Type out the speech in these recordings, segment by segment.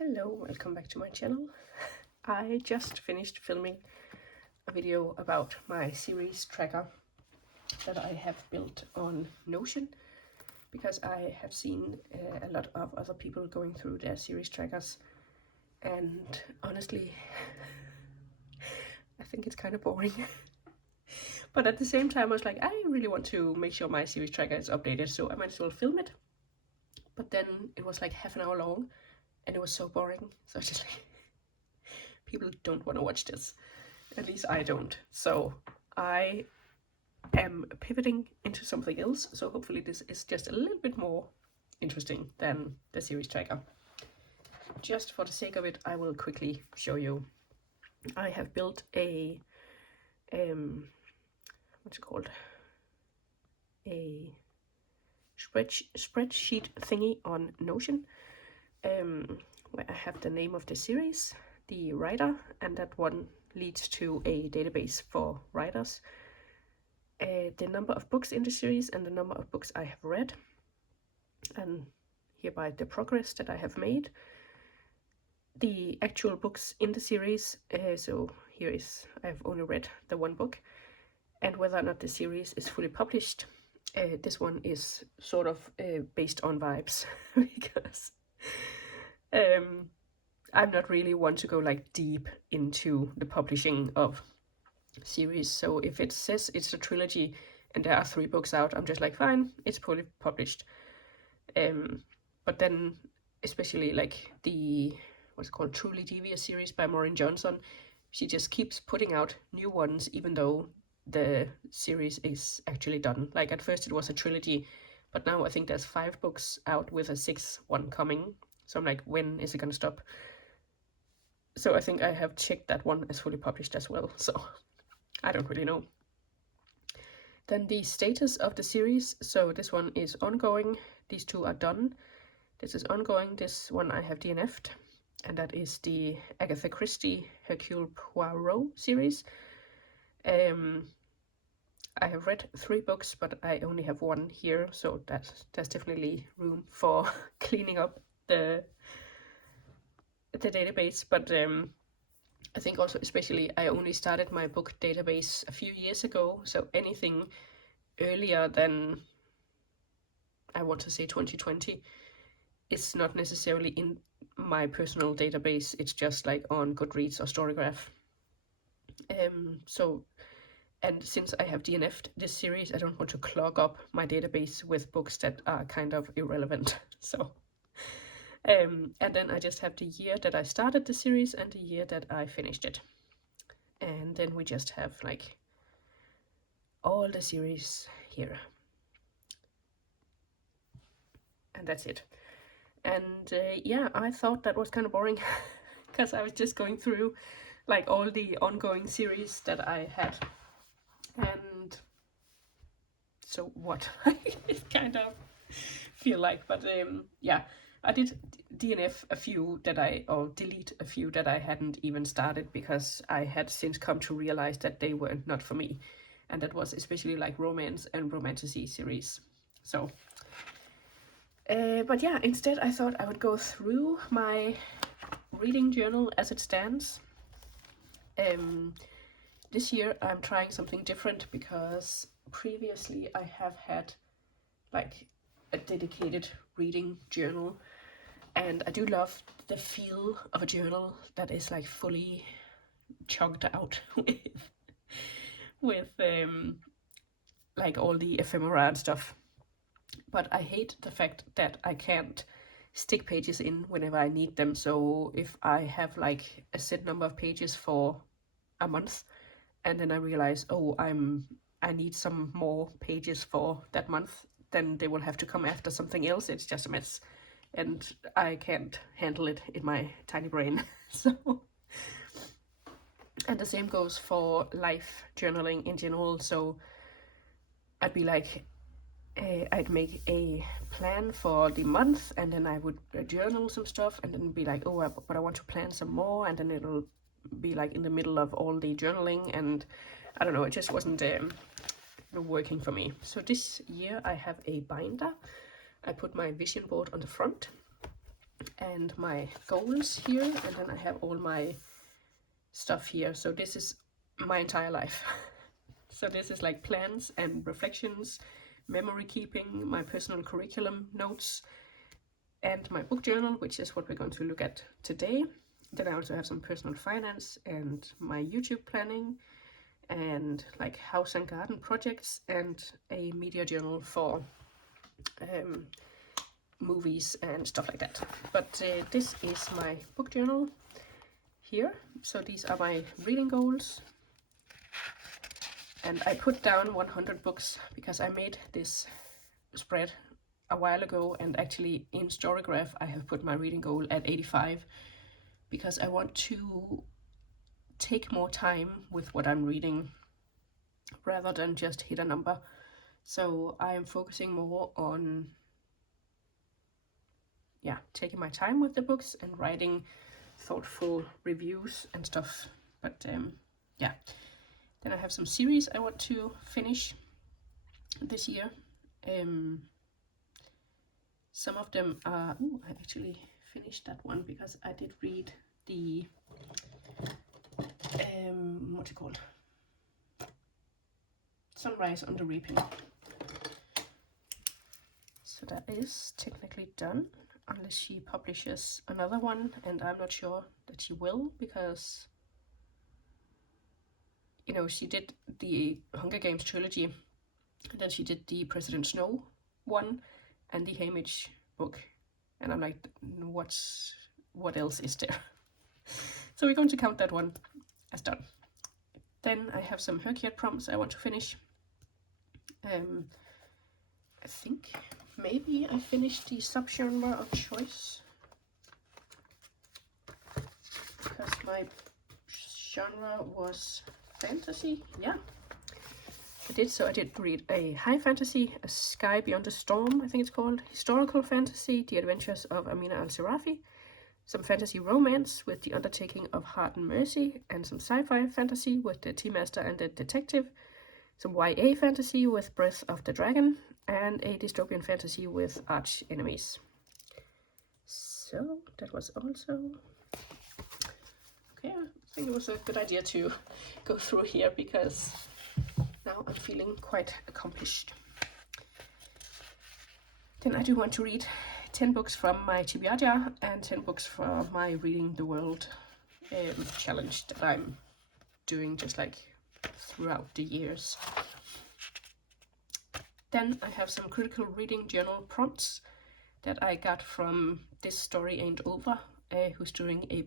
Hello, welcome back to my channel. I just finished filming a video about my series tracker that I have built on Notion because I have seen a lot of other people going through their series trackers, and honestly I think it's kind of boring. But at the same time I was like, I really want to make sure my series tracker is updated, so I might as well film it. But then it was like half an hour long and it was so boring, so I was just like, people don't want to watch this. At least I don't. So I am pivoting into something else. So hopefully this is just a little bit more interesting than the series tracker. Just for the sake of it, I will quickly show you. I have built a what's it called? A spreadsheet thingy on Notion, where I have the name of the series, the writer, and that one leads to a database for writers, the number of books in the series and the number of books I have read, and hereby the progress that I have made, the actual books in the series, so here is, I've only read the one book, and whether or not the series is fully published. This one is sort of based on vibes because I'm not really one to go like deep into the publishing of series. So if it says it's a trilogy and there are 3 books out, I'm just like, fine, it's fully published. But then especially like the what's it called, Truly Devious series by Maureen Johnson, she just keeps putting out new ones even though the series is actually done. Like at first it was a trilogy, but now I think there's 5 books out with a 6th one coming. So I'm like, when is it gonna stop? So I think I have checked that one as fully published as well, so I don't really know. Then the status of the series, so this one is ongoing, these 2 are done. This is ongoing, this one I have DNF'd, and that is the Agatha Christie Hercule Poirot series. I have read 3 books, but I only have 1 here, so there's definitely room for cleaning up the database. But I think also especially I only started my book database a few years ago, so anything earlier than, I want to say 2020, is not necessarily in my personal database. It's just like on Goodreads or Storygraph. And since I have DNF'd this series, I don't want to clog up my database with books that are kind of irrelevant. So and then I just have the year that I started the series and the year that I finished it, and then we just have like all the series here, and that's it. And yeah, I thought that was kind of boring because I was just going through like all the ongoing series that I had, and so what? It kind of feel like, but yeah, I did DNF a few that or delete a few that I hadn't even started because I had since come to realize that they were not for me, and that was especially like romance and romantasy series. So but yeah, instead I thought I would go through my reading journal as it stands. This year I'm trying something different because previously I have had like a dedicated reading journal, and I do love the feel of a journal that is like fully chugged out with like all the ephemera and stuff. But I hate the fact that I can't stick pages in whenever I need them. So if I have like a set number of pages for a month, and then I realize, oh, I need some more pages for that month, then they will have to come after something else. It's just a mess, and I can't handle it in my tiny brain. So, and the same goes for life journaling in general. So I'd be like, I'd make a plan for the month, and then I would journal some stuff, and then be like, oh, but I want to plan some more, and then it'll be like in the middle of all the journaling, and I don't know, it just wasn't working for me. So this year I have a binder. I put my vision board on the front, and my goals here, and then I have all my stuff here. So this is my entire life. So this is like plans and reflections, memory keeping, my personal curriculum notes, and my book journal, which is what we're going to look at today. Then I also have some personal finance and my YouTube planning, and like house and garden projects, and a media journal for movies and stuff like that. But this is my book journal here. So these are my reading goals, and I put down 100 books because I made this spread a while ago, and actually in Storygraph I have put my reading goal at 85 because I want to take more time with what I'm reading rather than just hit a number. So I am focusing more on taking my time with the books and writing thoughtful reviews and stuff. But then I have some series I want to finish this year. Some of them are I actually finished that one because I did read the what's it called, Sunrise on the Reaping. So that is technically done, unless she publishes another one, and I'm not sure that she will, because she did the Hunger Games trilogy, and then she did the President Snow one and the Haymitch book, and I'm like, what else is there? So we're going to count that one as done. Then I have some Herkiat prompts I want to finish. I think maybe I finished the subgenre of choice, because my genre was fantasy. Yeah, I did. So I did read a high fantasy, A Sky Beyond the Storm, I think it's called, historical fantasy, The Adventures of Amina al-Sirafi, some fantasy romance with The Undertaking of Heart and Mercy, and some sci-fi fantasy with The Tea Master and the Detective, some YA fantasy with Breath of the Dragon, and a dystopian fantasy with Arch Enemies. So that was also okay. I think it was a good idea to go through here because now I'm feeling quite accomplished. Then I do want to read 10 books from my TBR jar and 10 books from my Reading the World challenge that I'm doing just like throughout the years. Then I have some critical reading journal prompts that I got from This Story Ain't Over, who's doing a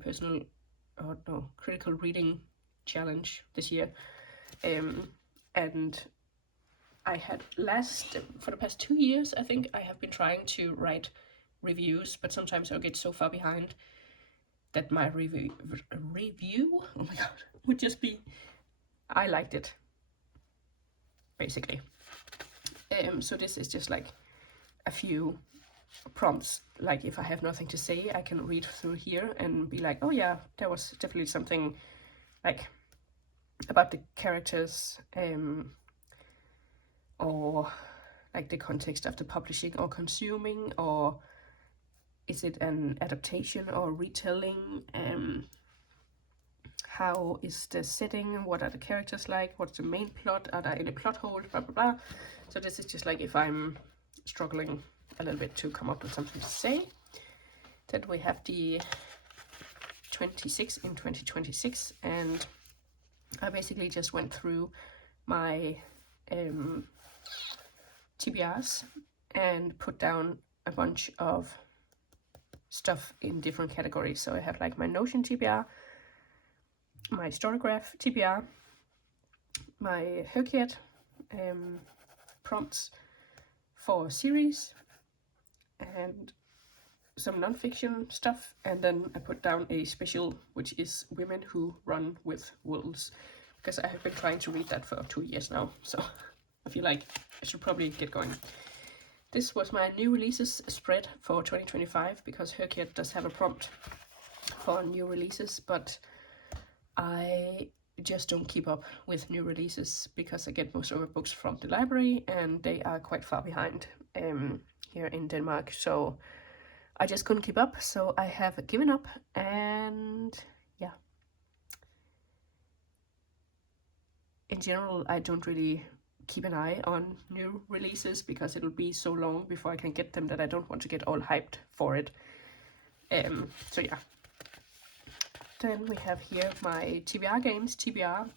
critical reading challenge this year. And I had for the past 2 years, I think, I have been trying to write reviews, but sometimes I'll get so far behind that my review, oh my god, would just be, I liked it, basically. So this is just like a few prompts, like if I have nothing to say, I can read through here and be like, oh yeah, there was definitely something like about the characters, or like the context of the publishing or consuming, or is it an adaptation or retelling, how is the setting, what are the characters like, what's the main plot, are there any plot holes, blah blah blah. So this is just like if I'm struggling a little bit to come up with something to say. Then we have the 26 in 2026, and I basically just went through my TBRs and put down a bunch of stuff in different categories. So I have like my Notion TBR, my Storygraph TBR, my Herkiat prompts for series, and some non-fiction stuff, and then I put down a special, which is Women Who Run with Wolves, because I have been trying to read that for 2 years now, so I feel like I should probably get going. This was my new releases spread for 2025, because Herkiat does have a prompt for new releases, but I just don't keep up with new releases because I get most of my books from the library and they are quite far behind here in Denmark. So I just couldn't keep up, so I have given up, and yeah. In general, I don't really keep an eye on new releases because it'll be so long before I can get them that I don't want to get all hyped for it. So yeah. Then we have here my TBR games, TBR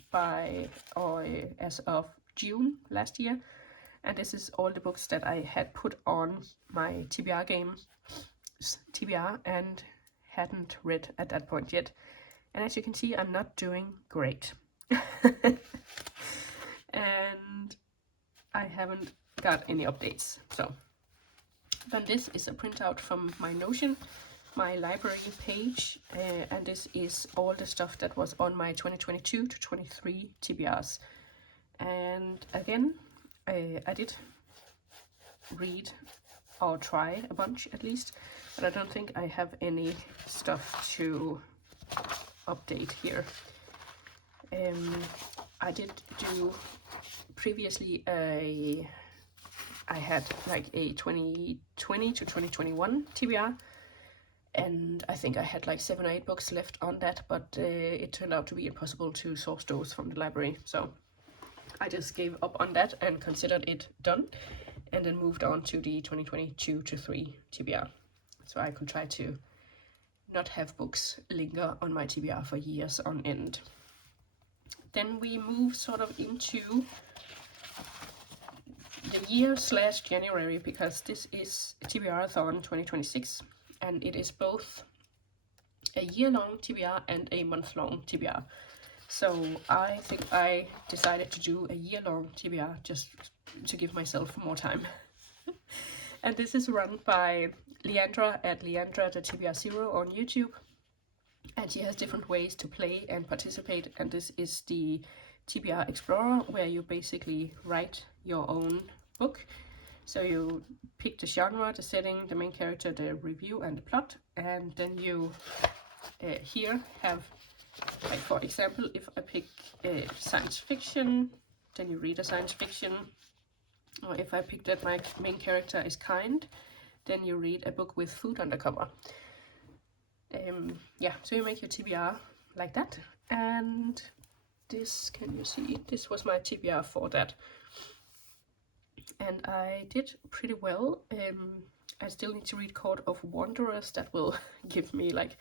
as of June last year. And this is all the books that I had put on my TBR games, TBR, and hadn't read at that point yet. And as you can see, I'm not doing great. And I haven't got any updates. So then this is a printout from my Notion, my library page, and this is all the stuff that was on my 2022 to 23 TBRs. And again, I did read or try a bunch at least, but I don't think I have any stuff to update here. I did do previously I had like a 2020 to 2021 TBR, and I think I had like 7 or 8 books left on that, but it turned out to be impossible to source those from the library, so I just gave up on that and considered it done, and then moved on to the 2022 to 3 TBR, so I could try to not have books linger on my TBR for years on end. Then we move sort of into the year / January, because this is TBR-a-thon 2026, and it is both a year-long TBR and a month-long TBR. So I think I decided to do a year-long TBR just to give myself more time. And this is run by Leandra at Leandra the TBR Zero on YouTube. And she has different ways to play and participate, and this is the TBR Explorer, where you basically write your own book. So you pick the genre, the setting, the main character, the review, and the plot, and then you here have, like for example, if I pick science fiction, then you read a science fiction, or if I pick that my main character is kind, then you read a book with food on the cover. Yeah, so you make your TBR like that, and this, can you see, this was my TBR for that, and I did pretty well. I still need to read Court of Wanderers, that will give me like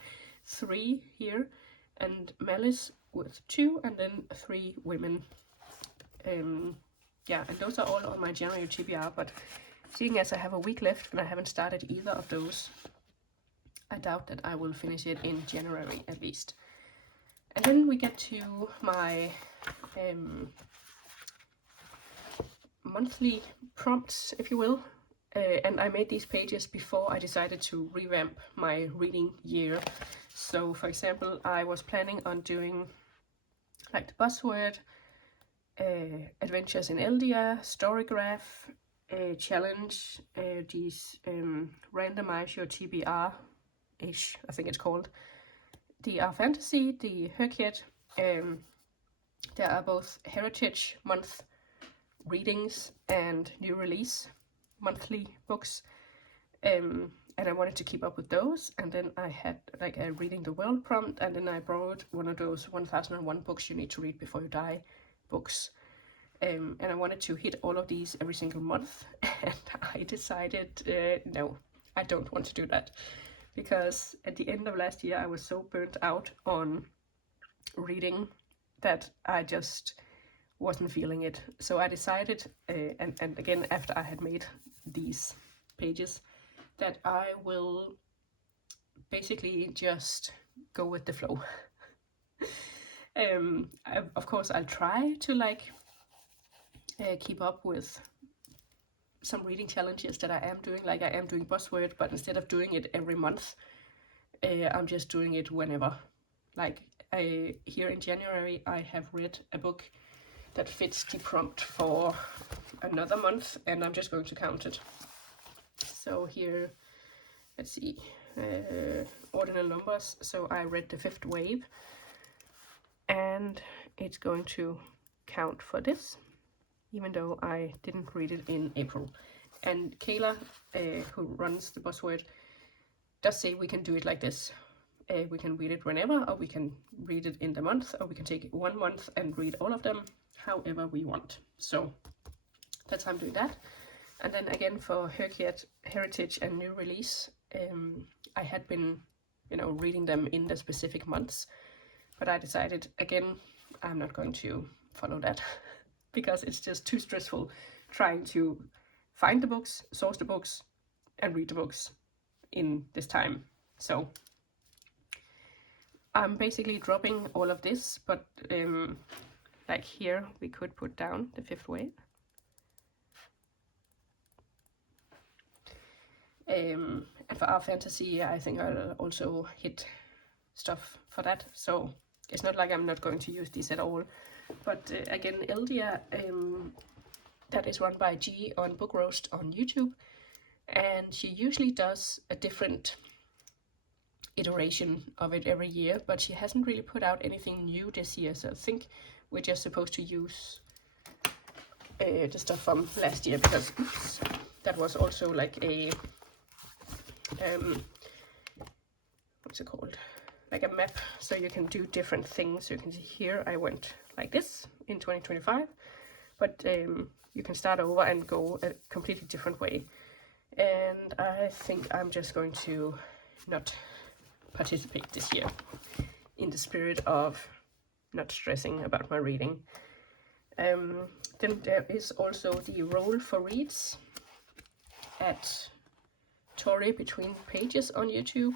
3 here, and Malice with 2, and then 3 women. Yeah, and those are all on my January TBR, but seeing as I have a week left and I haven't started either of those, I doubt that I will finish it in January at least. And then we get to my monthly prompts, if you will. And I made these pages before I decided to revamp my reading year. So for example, I was planning on doing like the buzzword, adventures in Eldia, Storygraph, challenge, these randomize your TBR-ish, I think it's called. The are fantasy, the Herkiet. There are both Heritage Month readings and new release monthly books. And I wanted to keep up with those. And then I had like a Reading the World prompt, and then I borrowed one of those 1001 books you need to read before you die books. And I wanted to hit all of these every single month, and I decided no, I don't want to do that, because at the end of last year I was so burnt out on reading that I just wasn't feeling it. So I decided, and again after I had made these pages, that I will basically just go with the flow. Of course I'll try to like keep up with some reading challenges that I am doing, like I am doing Buzzword, but instead of doing it every month, I'm just doing it whenever. Like here in January I have read a book that fits the prompt for another month, and I'm just going to count it. So here, let's see, ordinal numbers. So I read The Fifth Wave, and it's going to count for this, even though I didn't read it in April. And Kayla, who runs the Buzzword, does say we can do it like this. We can read it whenever, or we can read it in the month, or we can take 1 month and read all of them, however we want. So that's how I'm doing that. And then again for Herkiat Heritage and New Release, I had been, reading them in the specific months, but I decided again I'm not going to follow that because it's just too stressful trying to find the books, source the books, and read the books in this time. So I'm basically dropping all of this, but like here we could put down the Fifth Wave. And for our fantasy, I think I'll also hit stuff for that. So it's not like I'm not going to use these at all. But again, Eldia, that is run by G on Book Roast on YouTube. And she usually does a different iteration of it every year, but she hasn't really put out anything new this year. So I think we're just supposed to use the stuff from last year, because that was also like a what's it called, like a map, so you can do different things. You can see here I went like this in 2025, but you can start over and go a completely different way. And I think I'm just going to not participate this year, in the spirit of not stressing about my reading. Then there is also the Roll for Reads at Tori Between Pages on YouTube,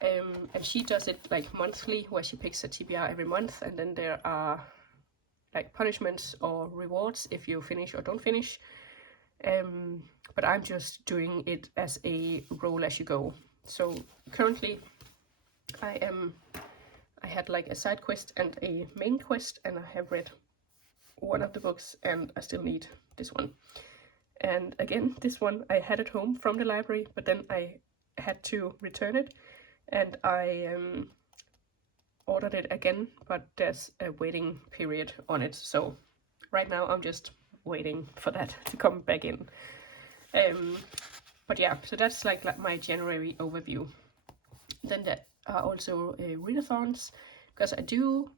and she does it like monthly, where she picks a TBR every month, and then there are like punishments or rewards if you finish or don't finish. But I'm just doing it as a roll as you go. So currently I had like a side quest and a main quest, and I have read one of the books and I still need this one. And again, this one I had at home from the library, but then I had to return it, and I ordered it again, but there's a waiting period on it. So right now I'm just waiting for that to come back in. But yeah, so that's like my January overview. Then there are also readathons, because I do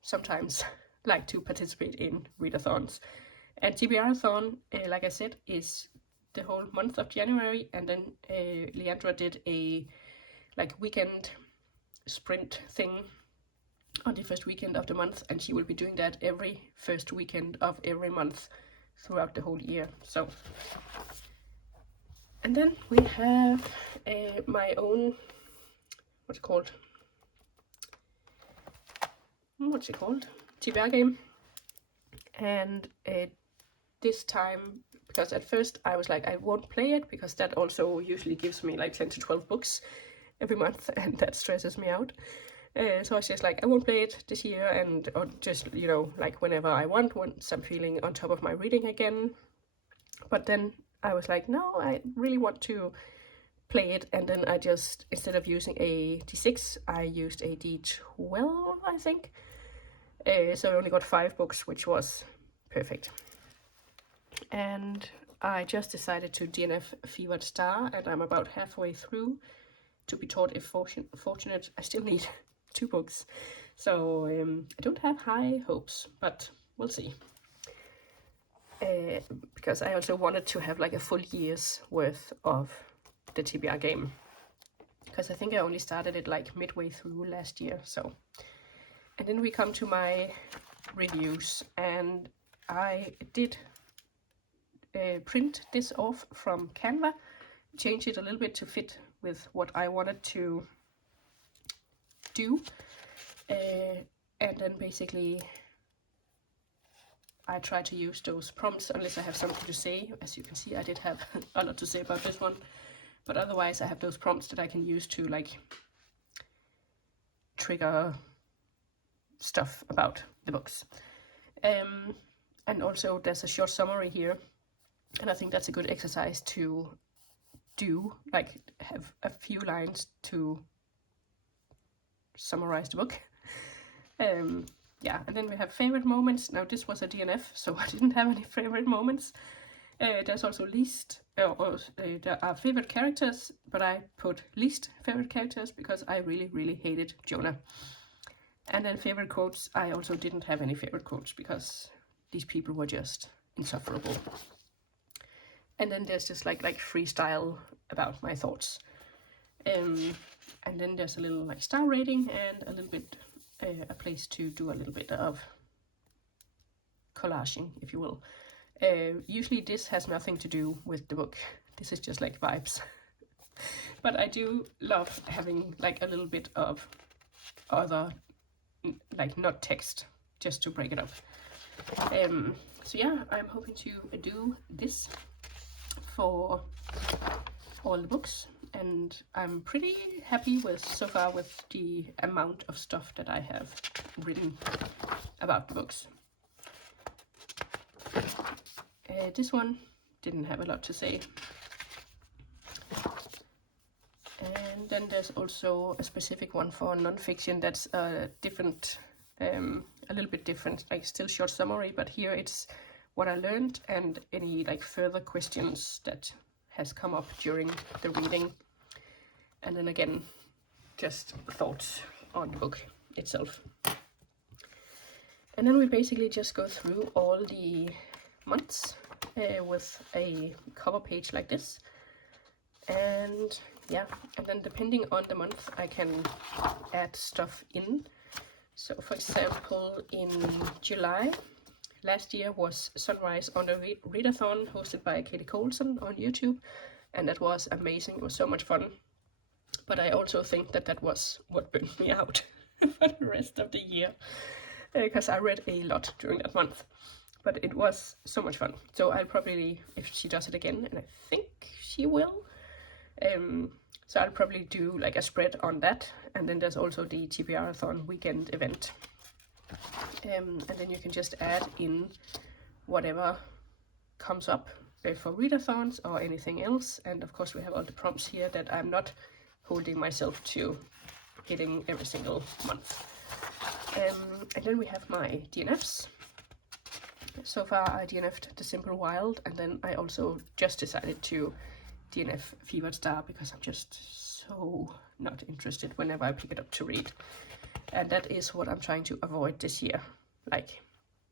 sometimes like to participate in readathons. And TBR-a-thon, like I said, is the whole month of January, and then Leandra did a like weekend sprint thing on the first weekend of the month, and she will be doing that every first weekend of every month throughout the whole year. So, and then we have my own, what's it called, TBR game. And this time, because at first I was like, I won't play it, because that also usually gives me like 10 to 12 books every month, and that stresses me out. So I was just like, I won't play it this year, and or just, like whenever I want, once I'm feeling on top of my reading again. But then I was like, no, I really want to play it, and then I just, instead of using a D6, I used a D12, I think. So I only got 5 books, which was perfect. And I just decided to DNF Fevered Star, and I'm about halfway through. To be taught if fortunate, I still need 2 books. So I don't have high hopes, but we'll see. Because I also wanted to have like a full year's worth of the TBR game. Because I think I only started it like midway through last year, so. And then we come to my reviews, and I did print this off from Canva, change it a little bit to fit with what I wanted to do, and then basically I try to use those prompts unless I have something to say. As you can see, I did have a lot to say about this one, but otherwise I have those prompts that I can use to like trigger stuff about the books. And also there's a short summary here, and I think that's a good exercise to do, like have a few lines to summarize the book. Yeah, and then we have favorite moments. Now this was a DNF, so I didn't have any favorite moments. There's also there are favorite characters, but I put least favorite characters because I really hated Jonah. And then favorite quotes, I also didn't have any favorite quotes because these people were just insufferable. And then there's just like freestyle about my thoughts. And then there's a little like star rating and a little bit a place to do a little bit of collaging, if you will. Usually this has nothing to do with the book. This is just like vibes. But I do love having like a little bit of other, like not text, just to break it up. So yeah, I'm hoping to do this for all the books, and I'm pretty happy with so far with the amount of stuff that I have written about the books. This one didn't have a lot to say. And then there's also a specific one for non-fiction that's different, a little bit different, like still short summary, but here it's what I learned and any like further questions that has come up during the reading. And then again, just thoughts on the book itself. And then we basically just go through all the months with a cover page like this. And yeah, and then depending on the month I can add stuff in. So for example, in July last year was Sunrise on the Readathon hosted by Katie Colson on YouTube, and that was amazing. It was so much fun. But I also think that that was what burned me out for the rest of the year, because I read a lot during that month. But it was so much fun. So I'll probably, if she does it again, and I think she will, so I'll probably do like a spread on that. And then there's also the TBR-a-thon weekend event. And then you can just add in whatever comes up for readathons or anything else. And of course we have all the prompts here that I'm not holding myself to hitting every single month. And then we have my DNFs. So far I DNF'd The Simple Wild, and then I also just decided to DNF Fevered Star because I'm just so not interested whenever I pick it up to read. And that is what I'm trying to avoid this year. Like,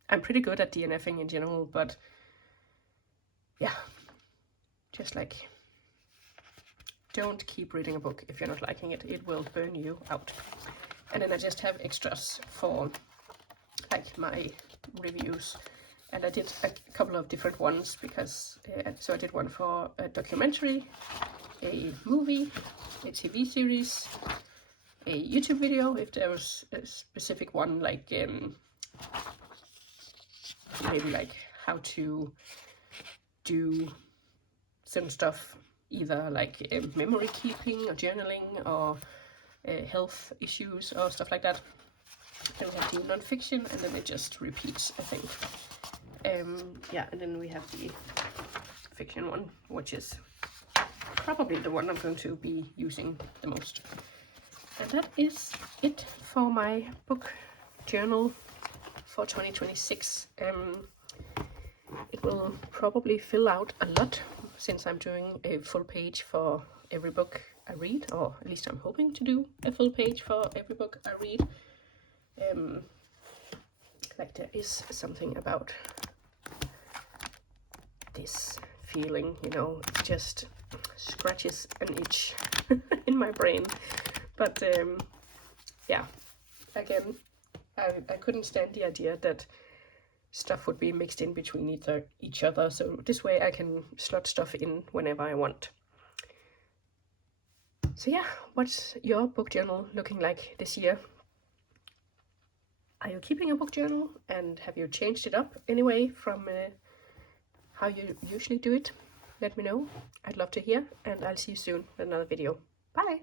I'm pretty good at DNFing in general, but yeah, just like, don't keep reading a book if you're not liking it. It will burn you out. And then I just have extras for like my reviews. And I did a couple of different ones because, so I did one for a documentary, a movie, a TV series, a YouTube video, if there was a specific one, like maybe like how to do some stuff, either like memory keeping or journaling or health issues or stuff like that. Then we have the non-fiction, and then it just repeats, I think. Yeah, and then we have the fiction one, which is probably the one I'm going to be using the most. And that is it for my book journal for 2026. It will probably fill out a lot since I'm doing a full page for every book I read, or at least I'm hoping to do a full page for every book I read. Like there is something about this feeling, you know, it just scratches an itch in my brain. But yeah, again, I couldn't stand the idea that stuff would be mixed in between each other, so this way I can slot stuff in whenever I want. So yeah, what's your book journal looking like this year? Are you keeping a book journal, and have you changed it up anyway from how you usually do it? Let me know. I'd love to hear, and I'll see you soon with another video. Bye!